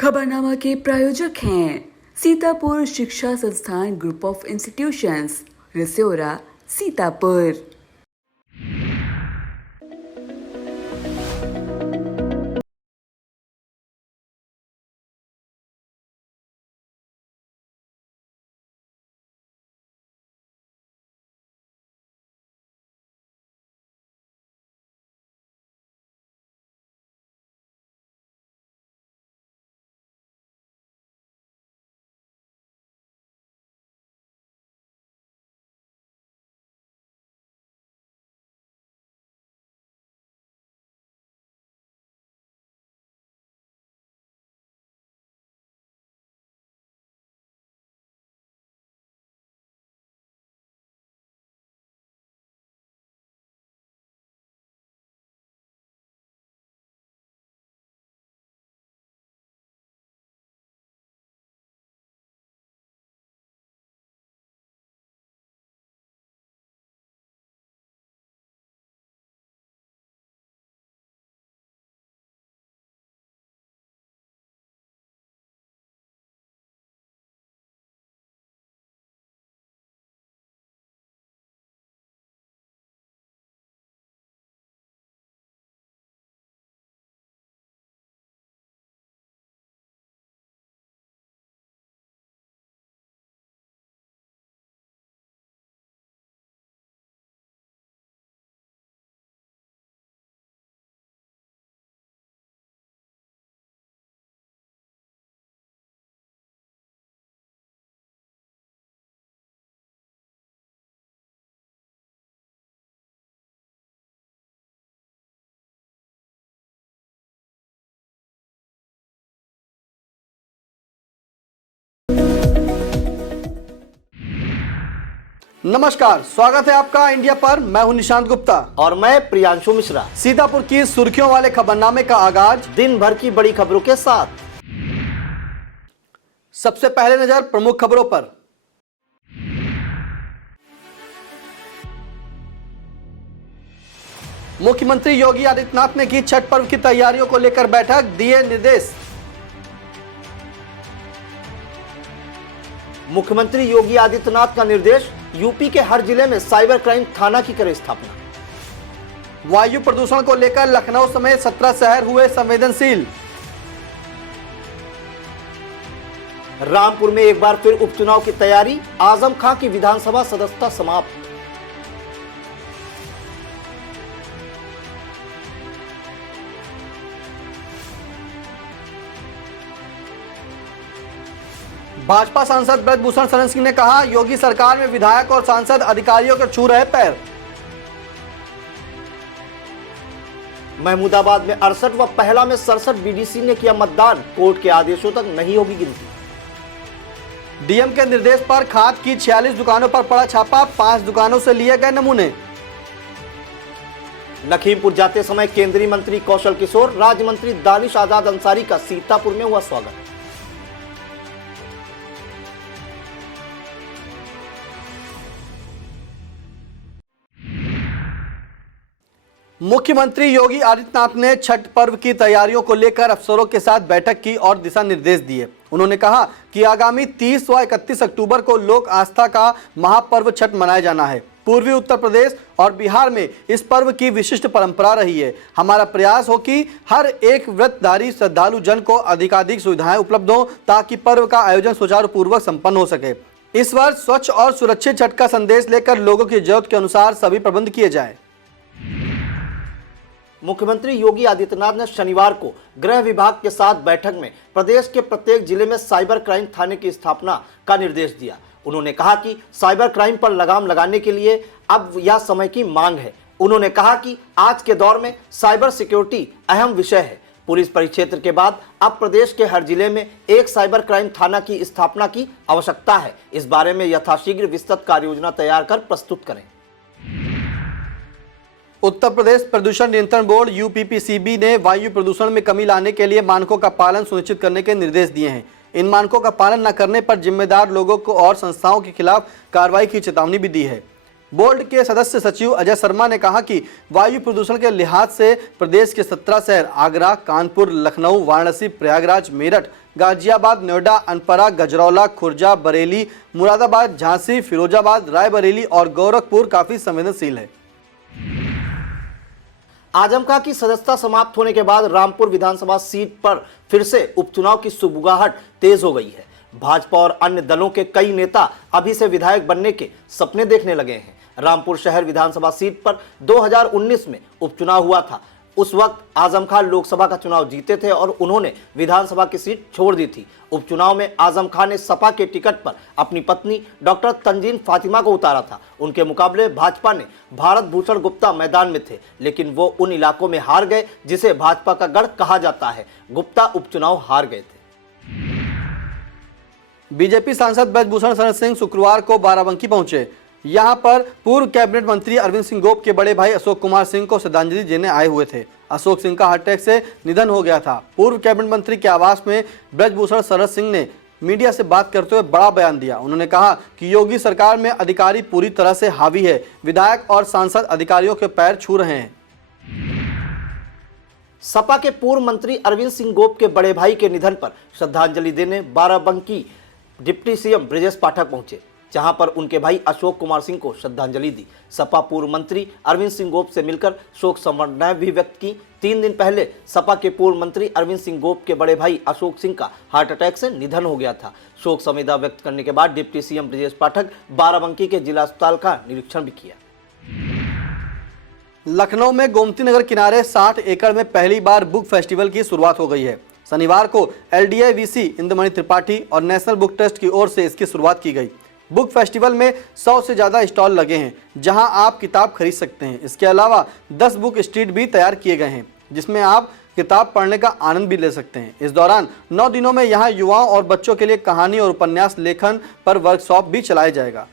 खबरनामा के प्रायोजक हैं सीतापुर शिक्षा संस्थान ग्रुप ऑफ इंस्टीट्यूशंस, रिसोरा, सीतापुर। नमस्कार, स्वागत है आपका इंडिया पर। मैं हूं निशांत गुप्ता और मैं प्रियांशु मिश्रा। सीतापुर की सुर्खियों वाले खबरनामे का आगाज दिन भर की बड़ी खबरों के साथ। सबसे पहले नजर प्रमुख खबरों पर। मुख्यमंत्री योगी आदित्यनाथ ने की छठ पर्व की तैयारियों को लेकर बैठक, दिए निर्देश। मुख्यमंत्री योगी आदित्यनाथ का निर्देश, यूपी के हर जिले में साइबर क्राइम थाना की करे स्थापना। वायु प्रदूषण को लेकर लखनऊ समेत 17 शहर हुए संवेदनशील। रामपुर में एक बार फिर उपचुनाव की तैयारी, आजम खां की विधानसभा सदस्यता समाप्त। भाजपा सांसद ब्रजभूषण शरण सिंह ने कहा, योगी सरकार में विधायक और सांसद अधिकारियों के छू रहे पैर। महमूदाबाद में 68 व पहला में 67 बीडीसी ने किया मतदान, कोर्ट के आदेशों तक नहीं होगी गिनती। डीएम के निर्देश पर खाद की 46 दुकानों पर पड़ा छापा, 5 दुकानों से लिए गए नमूने। लखीमपुर जाते समय केंद्रीय मंत्री कौशल किशोर, राज्य मंत्री दानिश आजाद अंसारी का सीतापुर में हुआ स्वागत। मुख्यमंत्री योगी आदित्यनाथ ने छठ पर्व की तैयारियों को लेकर अफसरों के साथ बैठक की और दिशा निर्देश दिए। उन्होंने कहा कि आगामी 30 व 31 अक्टूबर को लोक आस्था का महापर्व छठ मनाया जाना है। पूर्वी उत्तर प्रदेश और बिहार में इस पर्व की विशिष्ट परंपरा रही है। हमारा प्रयास हो कि हर एक व्रतधारी श्रद्धालु जन को अधिकाधिक सुविधाएं उपलब्ध हो ताकि पर्व का आयोजन सुचारू पूर्वक संपन्न हो सके। इस वर्ष स्वच्छ और सुरक्षित छठ का संदेश लेकर लोगों की जरूरत के अनुसार सभी प्रबंध किए जाए। मुख्यमंत्री योगी आदित्यनाथ ने शनिवार को गृह विभाग के साथ बैठक में प्रदेश के प्रत्येक जिले में साइबर क्राइम थाने की स्थापना का निर्देश दिया। उन्होंने कहा कि साइबर क्राइम पर लगाम लगाने के लिए अब यह समय की मांग है। उन्होंने कहा कि आज के दौर में साइबर सिक्योरिटी अहम विषय है। पुलिस परिक्षेत्र के बाद अब प्रदेश के हर जिले में एक साइबर क्राइम थाना की स्थापना की आवश्यकता है। इस बारे में यथाशीघ्र विस्तृत कार्य योजना तैयार कर प्रस्तुत करें। उत्तर प्रदेश प्रदूषण नियंत्रण बोर्ड यूपीपीसीबी ने वायु प्रदूषण में कमी लाने के लिए मानकों का पालन सुनिश्चित करने के निर्देश दिए हैं। इन मानकों का पालन न करने पर जिम्मेदार लोगों को और संस्थाओं के खिलाफ कार्रवाई की चेतावनी भी दी है। बोर्ड के सदस्य सचिव अजय शर्मा ने कहा कि वायु प्रदूषण के लिहाज से प्रदेश के 17 शहर आगरा, कानपुर, लखनऊ, वाराणसी, प्रयागराज, मेरठ, गाजियाबाद, नोएडा, अनपरा, गजरौला, खुर्जा, बरेली, मुरादाबाद, झांसी, फिरोजाबाद, रायबरेली और गोरखपुर काफी संवेदनशील है। आजमका की सदस्यता समाप्त होने के बाद रामपुर विधानसभा सीट पर फिर से उपचुनाव की सुगबुगाहट तेज हो गई है। भाजपा और अन्य दलों के कई नेता अभी से विधायक बनने के सपने देखने लगे हैं। रामपुर शहर विधानसभा सीट पर 2019 में उपचुनाव हुआ था। उस वक्त आजम खान लोकसभा का चुनाव जीते थे और उन्होंने विधानसभा की सीट छोड़ दी थी। उपचुनाव में आजम खान ने सपा के टिकट पर अपनी पत्नी डॉक्टर तंजीन फातिमा को उतारा था। उनके मुकाबले भाजपा ने भारत भूषण गुप्ता मैदान में थे, लेकिन वो उन इलाकों में हार गए जिसे भाजपा का गढ़ कहा जाता है। गुप्ता उपचुनाव हार गए थे। बीजेपी सांसद ब्रजभूषण शरण सिंह शुक्रवार को बाराबंकी पहुंचे। यहां पर पूर्व कैबिनेट मंत्री अरविंद सिंह गोप के बड़े भाई अशोक कुमार सिंह को श्रद्धांजलि देने आए हुए थे। अशोक सिंह का हार्ट अटैक से निधन हो गया था। पूर्व कैबिनेट मंत्री के आवास में ब्रजभूषण शरण सिंह ने मीडिया से बात करते हुए बड़ा बयान दिया। उन्होंने कहा कि योगी सरकार में अधिकारी पूरी तरह से हावी है। विधायक और सांसद अधिकारियों के पैर छू रहे हैं। सपा के पूर्व मंत्री अरविंद सिंह गोप के बड़े भाई के निधन पर श्रद्धांजलि देने बाराबंकी डिप्टी सीएम ब्रजेश पाठक पहुंचे, जहां पर उनके भाई अशोक कुमार सिंह को श्रद्धांजलि दी। सपा पूर्व मंत्री अरविंद सिंह गोप से मिलकर शोक संवेदनाएं भी व्यक्त की। 3 दिन पहले सपा के पूर्व मंत्री अरविंद सिंह गोप के बड़े भाई अशोक सिंह का हार्ट अटैक से निधन हो गया था। शोक संवेदना व्यक्त करने के बाद डिप्टी सीएम ब्रजेश पाठक बाराबंकी के जिला अस्पताल का निरीक्षण भी किया। लखनऊ में गोमती नगर किनारे 60 एकड़ में पहली बार बुक फेस्टिवल की शुरुआत हो गई है। शनिवार को LDI VC इंद्रमणि त्रिपाठी और नेशनल बुक ट्रस्ट की ओर से इसकी शुरुआत की गई। बुक फेस्टिवल में 100 से ज़्यादा स्टॉल लगे हैं, जहां आप किताब खरीद सकते हैं। इसके अलावा 10 बुक स्ट्रीट भी तैयार किए गए हैं, जिसमें आप किताब पढ़ने का आनंद भी ले सकते हैं। इस दौरान 9 दिनों में यहां युवाओं और बच्चों के लिए कहानी और उपन्यास लेखन पर वर्कशॉप भी चलाया जाएगा।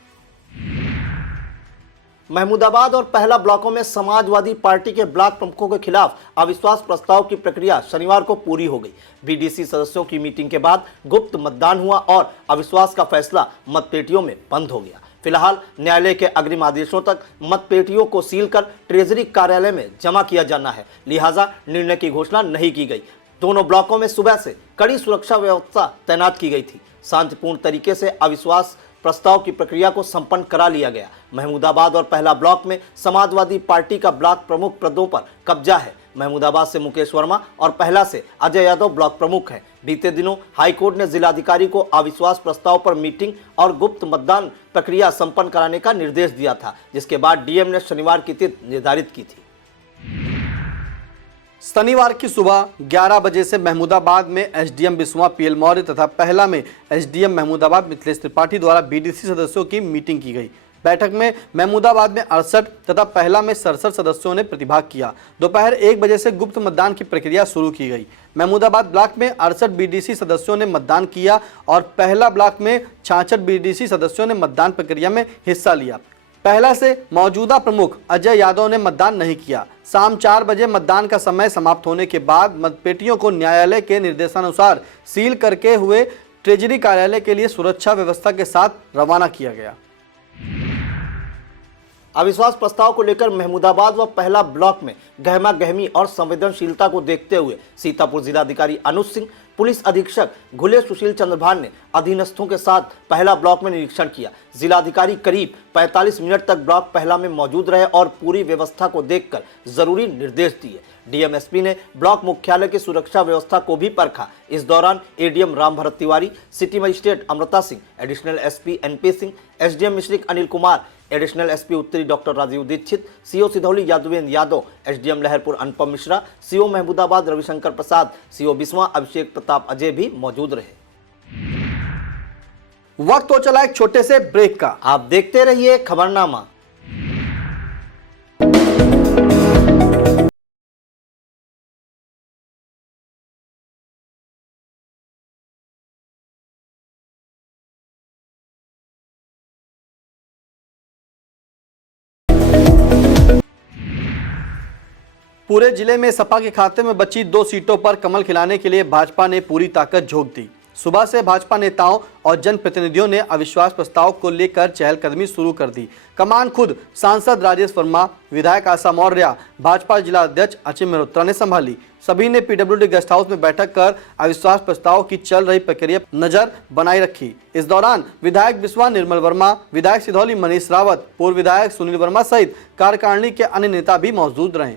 महमूदाबाद और पहला ब्लॉकों में समाजवादी पार्टी के ब्लॉक प्रमुखों के खिलाफ अविश्वास प्रस्ताव की प्रक्रिया शनिवार को पूरी हो गई। BDC सदस्यों की मीटिंग के बाद गुप्त मतदान हुआ और अविश्वास का फैसला मतपेटियों में बंद हो गया। फिलहाल न्यायालय के अग्रिम आदेशों तक मतपेटियों को सील कर ट्रेजरी कार्यालय में जमा किया जाना है, लिहाजा निर्णय की घोषणा नहीं की गई। दोनों ब्लॉकों में सुबह से कड़ी सुरक्षा व्यवस्था तैनात की गई थी। शांतिपूर्ण तरीके से अविश्वास प्रस्ताव की प्रक्रिया को संपन्न करा लिया गया। महमूदाबाद और पहला ब्लॉक में समाजवादी पार्टी का ब्लॉक प्रमुख पदों पर कब्जा है। महमूदाबाद से मुकेश वर्मा और पहला से अजय यादव ब्लॉक प्रमुख हैं। बीते दिनों हाईकोर्ट ने जिलाधिकारी को अविश्वास प्रस्ताव पर मीटिंग और गुप्त मतदान प्रक्रिया संपन्न कराने का निर्देश दिया था, जिसके बाद DM ने शनिवार की तिथि निर्धारित की थी। शनिवार की सुबह 11 बजे से महमूदाबाद में SDM बिस्वा PL मौर्य तथा पहला में SDM महमूदाबाद मिथिलेश त्रिपाठी द्वारा BDC सदस्यों की मीटिंग की गई। बैठक में महमूदाबाद में 68 तथा पहला में 67 सदस्यों ने प्रतिभाग किया। दोपहर 1 बजे से गुप्त मतदान की प्रक्रिया शुरू की गई। महमूदाबाद ब्लॉक में 68 BDC सदस्यों ने मतदान किया और पहला ब्लॉक में 66 BDC सदस्यों ने मतदान प्रक्रिया में हिस्सा लिया। पहला से मौजूदा प्रमुख अजय यादव ने मतदान नहीं किया। शाम 4 बजे मतदान का समय समाप्त होने के बाद मतपेटियों को न्यायालय के निर्देशानुसार सील करके हुए ट्रेजरी कार्यालय के लिए सुरक्षा व्यवस्था के साथ रवाना किया गया। अविश्वास प्रस्ताव को लेकर महमूदाबाद व पहला ब्लॉक में गहमा गहमी और संवेदनशीलता को देखते हुए सीतापुर जिलाधिकारी अनुज सिंह, पुलिस अधीक्षक घुले सुशील चंद्रभान ने अधीनस्थों के साथ पहला ब्लॉक में निरीक्षण किया। जिलाधिकारी करीब 45 मिनट तक ब्लॉक पहला में मौजूद रहे और पूरी व्यवस्था को देखकर जरूरी निर्देश दिए। DM SP ने ब्लॉक मुख्यालय की सुरक्षा व्यवस्था को भी परखा। इस दौरान ADM Ram Bharat Tiwari, city magistrate Amrita Singh, additional SP NP Singh, SDM Mishrikh Anil Kumar, additional SP उत्तरी doctor Rajiv Dixit, CO Sidhauli Yadvendra Yadav, SDM Laharpur Anupam Mishra, CO Mahmudabad Ravishankar Prasad, CO Biswan Abhishek Pratap Ajay भी मौजूद रहे। वक्त हो चला एक छोटे से ब्रेक का। आप देखते रहिए खबरनामा। पूरे जिले में सपा के खाते में बची 2 सीटों पर कमल खिलाने के लिए भाजपा ने पूरी ताकत झोंक दी। सुबह से भाजपा नेताओं और जनप्रतिनिधियों ने अविश्वास प्रस्ताव को लेकर चहलकदमी शुरू कर दी। कमान खुद सांसद राजेश वर्मा, विधायक आशा मौर्य, भाजपा जिला अध्यक्ष अचिन मेहरोत्रा ने संभाली। सभी ने पीडब्ल्यूडी गेस्ट हाउस में बैठक कर अविश्वास प्रस्ताव की चल रही प्रक्रिया पर नजर बनाए रखी। इस दौरान विधायक बिस्वा निर्मल वर्मा, विधायक सिधौली मनीष रावत, पूर्व विधायक सुनील वर्मा सहित कार्यकारिणी के अन्य नेता भी मौजूद रहे।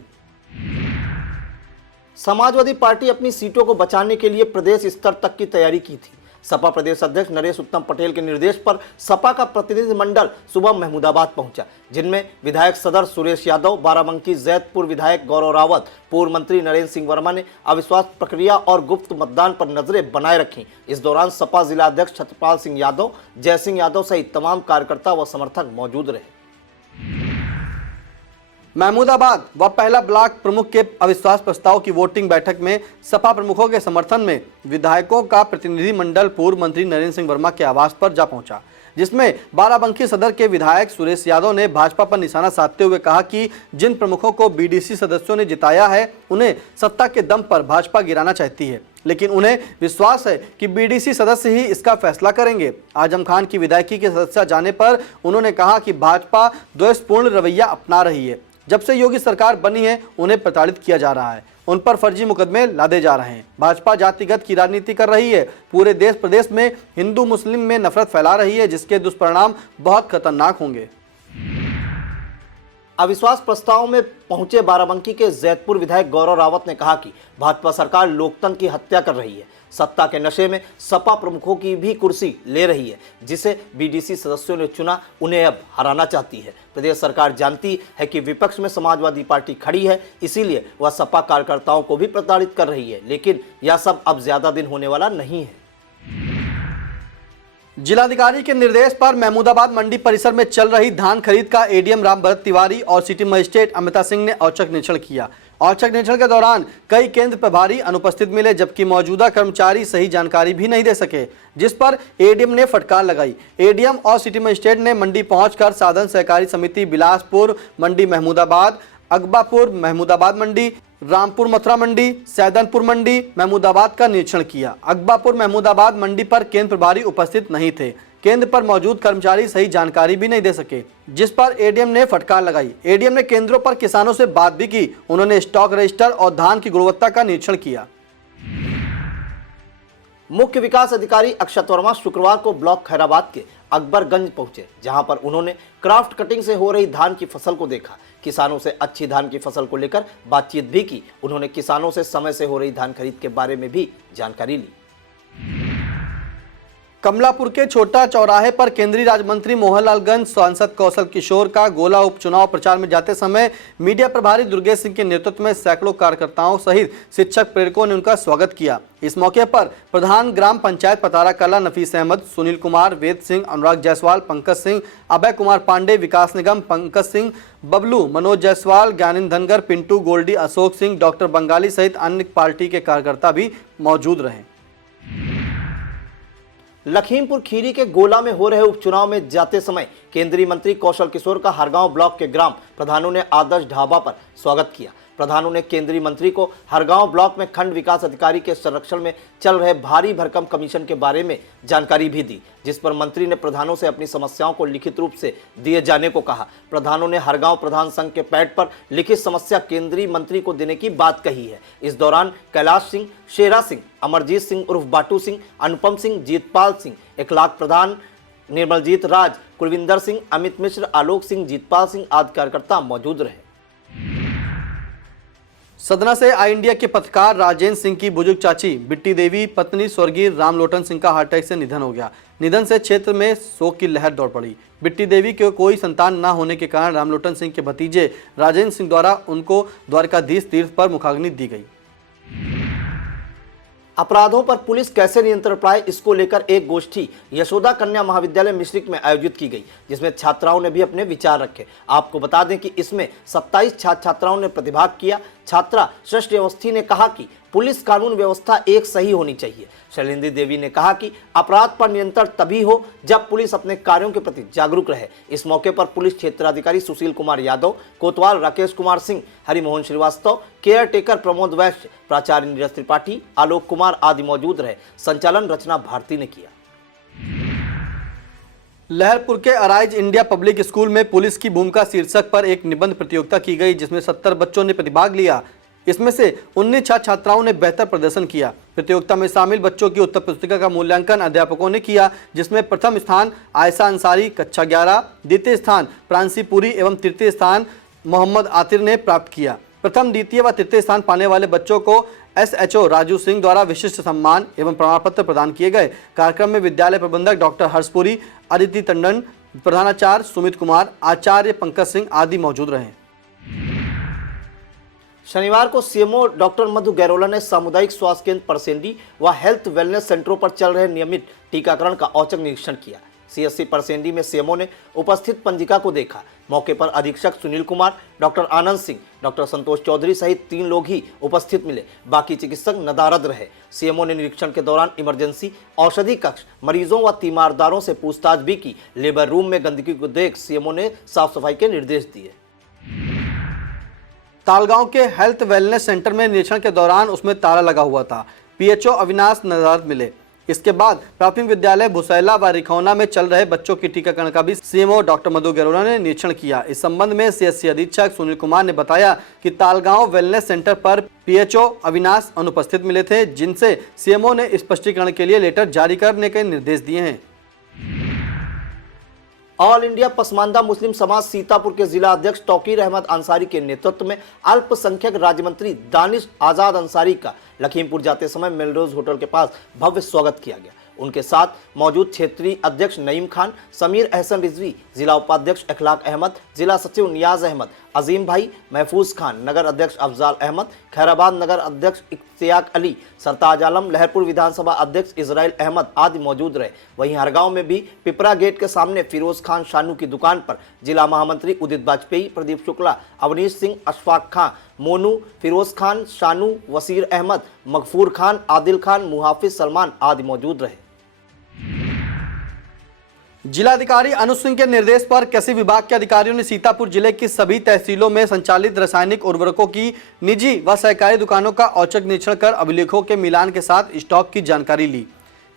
समाजवादी पार्टी अपनी सीटों को बचाने के लिए प्रदेश स्तर तक की तैयारी की थी। सपा प्रदेश अध्यक्ष नरेश उत्तम पटेल के निर्देश पर सपा का प्रतिनिधिमंडल सुबह महमूदाबाद पहुंचा, जिनमें विधायक सदर सुरेश यादव, बाराबंकी जैतपुर विधायक गौरव रावत, पूर्व मंत्री नरेंद्र सिंह वर्मा ने अविश्वास प्रक्रिया और गुप्त मतदान पर नजरें बनाए रखी। इस दौरान सपा जिला अध्यक्ष छत्रपाल सिंह यादव, जयसिंह यादव सहित तमाम कार्यकर्ता व समर्थक मौजूद रहे। महमूदाबाद व पहला ब्लॉक प्रमुख के अविश्वास प्रस्ताव की वोटिंग बैठक में सपा प्रमुखों के समर्थन में विधायकों का प्रतिनिधिमंडल पूर्व मंत्री नरेंद्र सिंह वर्मा के आवास पर जा पहुंचा, जिसमें बाराबंकी सदर के विधायक सुरेश यादव ने भाजपा पर निशाना साधते हुए कहा कि जिन प्रमुखों को बीडीसी सदस्यों ने जिताया है उन्हें सत्ता के दम पर भाजपा गिराना चाहती है, लेकिन उन्हें विश्वास है कि बीडीसी सदस्य ही इसका फैसला करेंगे। आजम खान की विधायकी के सदस्य जाने पर उन्होंने कहा कि भाजपा द्वेषपूर्ण रवैया अपना रही है। जब से योगी सरकार बनी है उन्हें प्रताड़ित किया जा रहा है, उन पर फर्जी मुकदमे लादे जा रहे हैं। भाजपा जातिगत की राजनीति कर रही है, पूरे देश प्रदेश में हिंदू मुस्लिम में नफरत फैला रही है, जिसके दुष्परिणाम बहुत खतरनाक होंगे। अविश्वास प्रस्ताव में पहुंचे बाराबंकी के जैतपुर विधायक गौरव रावत ने कहा कि भाजपा सरकार लोकतंत्र की हत्या कर रही है, सत्ता के नशे में सपा प्रमुखों की भी कुर्सी ले रही है, जिसे बीडीसी सदस्यों ने चुना उन्हें अब हराना चाहती है। प्रदेश सरकार जानती है कि विपक्ष में समाजवादी पार्टी खड़ी है, इसीलिए वह सपा कार्यकर्ताओं को भी प्रताड़ित कर रही है, लेकिन यह सब अब ज्यादा दिन होने वाला नहीं है। जिलाधिकारी के निर्देश पर महमूदाबाद मंडी परिसर में चल रही धान खरीद का एडीएम रामभरत तिवारी और सिटी मजिस्ट्रेट अमिता सिंह ने औचक निरीक्षण किया। औचक निरीक्षण के दौरान कई केंद्र प्रभारी अनुपस्थित मिले, जबकि मौजूदा कर्मचारी सही जानकारी भी नहीं दे सके, जिस पर एडीएम ने फटकार लगाई। एडीएम और सिटी मजिस्ट्रेट ने मंडी पहुंचकर साधन सहकारी समिति बिलासपुर मंडी महमूदाबाद, अकबापुर महमूदाबाद मंडी, रामपुर मथुरा मंडी, सैदनपुर मंडी महमूदाबाद का निरीक्षण किया। अकबापुर महमूदाबाद मंडी पर केंद्र प्रभारी उपस्थित नहीं थे, केंद्र पर मौजूद कर्मचारी सही जानकारी भी नहीं दे सके, जिस पर एडीएम ने फटकार लगाई। एडीएम ने केंद्रों पर किसानों से बात भी की। उन्होंने स्टॉक रजिस्टर और धान की गुणवत्ता का निरीक्षण किया। मुख्य विकास अधिकारी अक्षत वर्मा शुक्रवार को ब्लॉक खैराबाद के अकबरगंज पहुंचे, जहां पर उन्होंने क्राफ्ट कटिंग से हो रही धान की फसल को देखा। किसानों से अच्छी धान की फसल को लेकर बातचीत भी की। उन्होंने किसानों से समय से हो रही धान खरीद के बारे में भी जानकारी ली। कमलापुर के छोटा चौराहे पर केंद्रीय राज्य मंत्री मोहनलालगंज सांसद कौशल किशोर का गोला उपचुनाव प्रचार में जाते समय मीडिया प्रभारी दुर्गेश सिंह के नेतृत्व में सैकड़ों कार्यकर्ताओं सहित शिक्षक प्रेरकों ने उनका स्वागत किया। इस मौके पर प्रधान ग्राम पंचायत पतारा कला नफीस अहमद, सुनील कुमार, वेद सिंह, अनुराग जायसवाल, पंकज सिंह, अभय कुमार पांडे, विकास निगम, पंकज सिंह, बबलू, मनोज जायसवाल, ज्ञानेंद्र धनगर, पिंटू, गोल्डी, अशोक सिंह, डॉक्टर बंगाली सहित अन्य पार्टी के कार्यकर्ता भी मौजूद रहे। लखीमपुर खीरी के गोला में हो रहे उपचुनाव में जाते समय केंद्रीय मंत्री कौशल किशोर का हरगांव ब्लॉक के ग्राम प्रधानों ने आदर्श ढाबा पर स्वागत किया। प्रधानों ने केंद्रीय मंत्री को हरगांव ब्लॉक में खंड विकास अधिकारी के संरक्षण में चल रहे भारी भरकम कमीशन के बारे में जानकारी भी दी, जिस पर मंत्री ने प्रधानों से अपनी समस्याओं को लिखित रूप से दिए जाने को कहा। प्रधानों ने हरगांव प्रधान संघ के पैड पर लिखित समस्या केंद्रीय मंत्री को देने की बात कही है। इस दौरान कैलाश सिंह, शेरा सिंह, अमरजीत सिंह उर्फ बाटू सिंह, अनुपम सिंह, जीतपाल सिंह, इखलाक प्रधान, निर्मलजीत राज, कुलविंदर सिंह, अमित मिश्र, आलोक सिंह, जीतपाल सिंह आदि कार्यकर्ता मौजूद रहे। सतना से आई इंडिया के पत्रकार राजेंद्र सिंह की बुजुर्ग चाची बिट्टी देवी पत्नी स्वर्गीय रामलोटन सिंह का हार्ट अटैक से निधन हो गया। निधन से क्षेत्र में शोक की लहर दौड़ पड़ी। बिट्टी देवी के कोई संतान न होने के कारण रामलोटन सिंह के भतीजे राजेंद्र सिंह द्वारा उनको द्वारकाधीश तीर्थ पर मुखाग्नि दी गई। अपराधों पर पुलिस कैसे नियंत्रण पाए, इसको लेकर एक गोष्ठी यशोदा कन्या महाविद्यालय मिश्रिक में आयोजित की गई, जिसमें छात्राओं ने भी अपने विचार रखे। आपको बता दें कि इसमें 27 छात्र छात्राओं ने प्रतिभाग किया। छात्रा सृष्टि अवस्थी ने कहा कि पुलिस कानून व्यवस्था एक सही होनी चाहिए। शैलेंद्री देवी ने कहा कि अपराध पर नियंत्रण तभी हो जब पुलिस अपने कार्यों के प्रति जागरूक रहे। इस मौके पर पुलिस क्षेत्राधिकारी सुशील कुमार यादव, कोतवाल राकेश कुमार सिंह, हरिमोहन श्रीवास्तव, केयर टेकर प्रमोद वैश्य, प्राचार्य नीरज त्रिपाठी, आलोक कुमार आदि मौजूद रहे। संचालन रचना भारती ने किया। लहरपुर के अराइज इंडिया पब्लिक स्कूल में पुलिस की भूमिका शीर्षक पर एक निबंध प्रतियोगिता की गई, जिसमें 70 बच्चों ने प्रतिभाग लिया। इसमें से 19 छात्र छात्राओं ने बेहतर प्रदर्शन किया। प्रतियोगिता में शामिल बच्चों की उत्तर पुस्तिका का मूल्यांकन अध्यापकों ने किया, जिसमें प्रथम स्थान आयशा अंसारी कक्षा 11, द्वितीय स्थान प्रांसी पुरी एवं तृतीय स्थान मोहम्मद आतिर ने प्राप्त किया। प्रथम, द्वितीय व तृतीय स्थान पाने वाले बच्चों को SHO राजू सिंह द्वारा विशिष्ट सम्मान एवं प्रमाण पत्र प्रदान किए गए। कार्यक्रम में विद्यालय प्रबंधक डॉक्टर हर्षपुरी, अदिति टंडन, प्रधानाचार्य सुमित कुमार, आचार्य पंकज सिंह आदि मौजूद रहे। शनिवार को सीएमओ डॉक्टर मधु गैरोला ने सामुदायिक स्वास्थ्य केंद्र परसेंडी व हेल्थ वेलनेस सेंटरों पर चल रहे नियमित टीकाकरण का औचक निरीक्षण किया। CSC परसेंडी में सीएमओ ने उपस्थित पंजिका को देखा। मौके पर अधीक्षक सुनील कुमार, डॉक्टर आनंद सिंह, डॉक्टर संतोष चौधरी सहित 3 लोग ही उपस्थित मिले। बाकी चिकित्सक नदारद रहे। सीएमओ ने निरीक्षण के दौरान इमरजेंसी, औषधि कक्ष, मरीजों व तीमारदारों से पूछताछ भी की। लेबर रूम में गंदगी को देख सीएमओ ने साफ सफाई के निर्देश दिए। तालगांव के हेल्थ वेलनेस सेंटर में निरीक्षण के दौरान उसमें ताला लगा हुआ था। PHO अविनाश नदारद मिले। इसके बाद प्राथमिक विद्यालय भुसैला व रिखौना में चल रहे बच्चों की टीकाकरण का भी सीएमओ डॉक्टर मधु गैरोला ने निरीक्षण किया। इस संबंध में CSC अधीक्षक सुनील कुमार ने बताया कि तालगांव वेलनेस सेंटर पर PHO अविनाश अनुपस्थित मिले थे, जिनसे सीएमओ ने स्पष्टीकरण के लिए लेटर जारी करने के निर्देश दिए हैं। ऑल इंडिया पसमानदा मुस्लिम समाज सीतापुर के जिला अध्यक्ष तौकीर अहमद अंसारी के नेतृत्व में अल्पसंख्यक राज्य मंत्री दानिश आजाद अंसारी का लखीमपुर जाते समय मेलरोज होटल के पास भव्य स्वागत किया गया। उनके साथ मौजूद क्षेत्रीय अध्यक्ष नईम खान, समीर अहसन रिजवी, जिला उपाध्यक्ष अखलाक अहमद, जिला सचिव नियाज अहमद, अजीम भाई, महफूज खान, नगर अध्यक्ष अफजाल अहमद, खैराबाद नगर अध्यक्ष इख्तियाक अली, सरताज आलम, लहरपुर विधानसभा अध्यक्ष इजराइल अहमद आदि मौजूद रहे। वहीं हरगांव में भी पिपरा गेट के सामने फिरोज खान शानू की दुकान पर जिला महामंत्री उदित वाजपेयी, प्रदीप शुक्ला, अवनीश सिंह, अशफाक खान, मोनू, फिरोज खान शानू, वसीर अहमद, मगफूर खान, आदिल खान, मुहाफिज सलमान आदि मौजूद रहे। जिलाधिकारी अनुज सिंह के निर्देश पर कृषि विभाग के अधिकारियों ने सीतापुर जिले की सभी तहसीलों में संचालित रासायनिक उर्वरकों की निजी व सहकारी दुकानों का औचक निरीक्षण कर अभिलेखों के मिलान के साथ स्टॉक की जानकारी ली।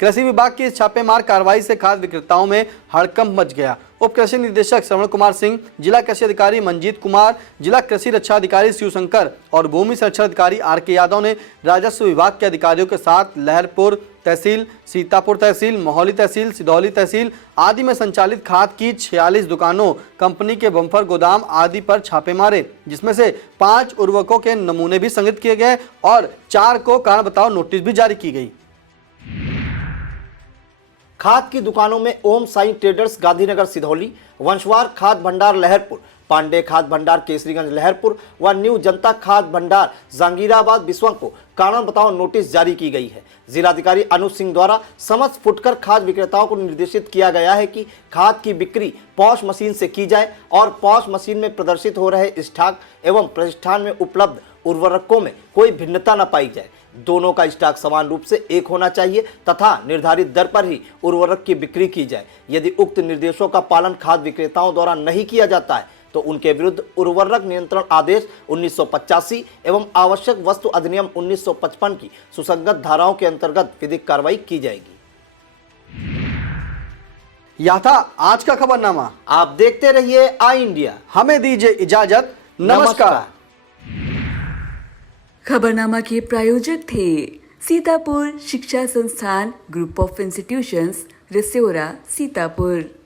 कृषि विभाग की इस छापेमार कार्रवाई से खाद्य विक्रेताओं में हड़कंप मच गया। उप कृषि निदेशक श्रवण कुमार सिंह, जिला कृषि अधिकारी मंजीत कुमार, जिला कृषि रक्षा अधिकारी शिवशंकर और भूमि संरक्षण अधिकारी RK यादव ने राजस्व विभाग के अधिकारियों के साथ लहरपुर तहसील, सीतापुर तहसील, मोहाली तहसील, सिधौली तहसील आदि में संचालित खाद की 46 दुकानों, कंपनी के बम्फर गोदाम आदि पर छापे मारे, जिसमें से 5 उर्वरकों के नमूने भी संग्रहित किए गए और 4 को कारण बताओ नोटिस भी जारी की गई। खाद की दुकानों में ओम साई ट्रेडर्स गांधीनगर सिधौली, वंशवार खाद भंडार लहरपुर, पांडे खाद भंडार केसरीगंज लहरपुर व न्यू जनता खाद भंडार जहांगीराबाद बिस्वा को कारण बताओ नोटिस जारी की गई है। जिलाधिकारी अनुज सिंह द्वारा समस्त फुटकर खाद विक्रेताओं को निर्देशित किया गया है कि खाद की बिक्री पॉश मशीन से की जाए और पॉश मशीन में प्रदर्शित हो रहे स्टॉक एवं प्रतिष्ठान में उपलब्ध उर्वरकों में कोई भिन्नता न पाई जाए। दोनों का स्टॉक समान रूप से एक होना चाहिए तथा निर्धारित दर पर ही उर्वरक की बिक्री की जाए। यदि उक्त निर्देशों का पालन खाद विक्रेताओं द्वारा नहीं किया जाता है तो उनके विरुद्ध उर्वरक नियंत्रण आदेश 1985 एवं आवश्यक वस्तु अधिनियम 1955 की सुसंगत धाराओं के अंतर्गत विधिक कार्रवाई की जाएगी। यह था आज का खबरनामा। आप देखते रहिए आई इंडिया। हमें दीजिए इजाजत। नमस्कार। खबरनामा के प्रायोजक थे सीतापुर शिक्षा संस्थान ग्रुप ऑफ इंस्टीट्यूशंस, रिस्योरा, सीतापुर।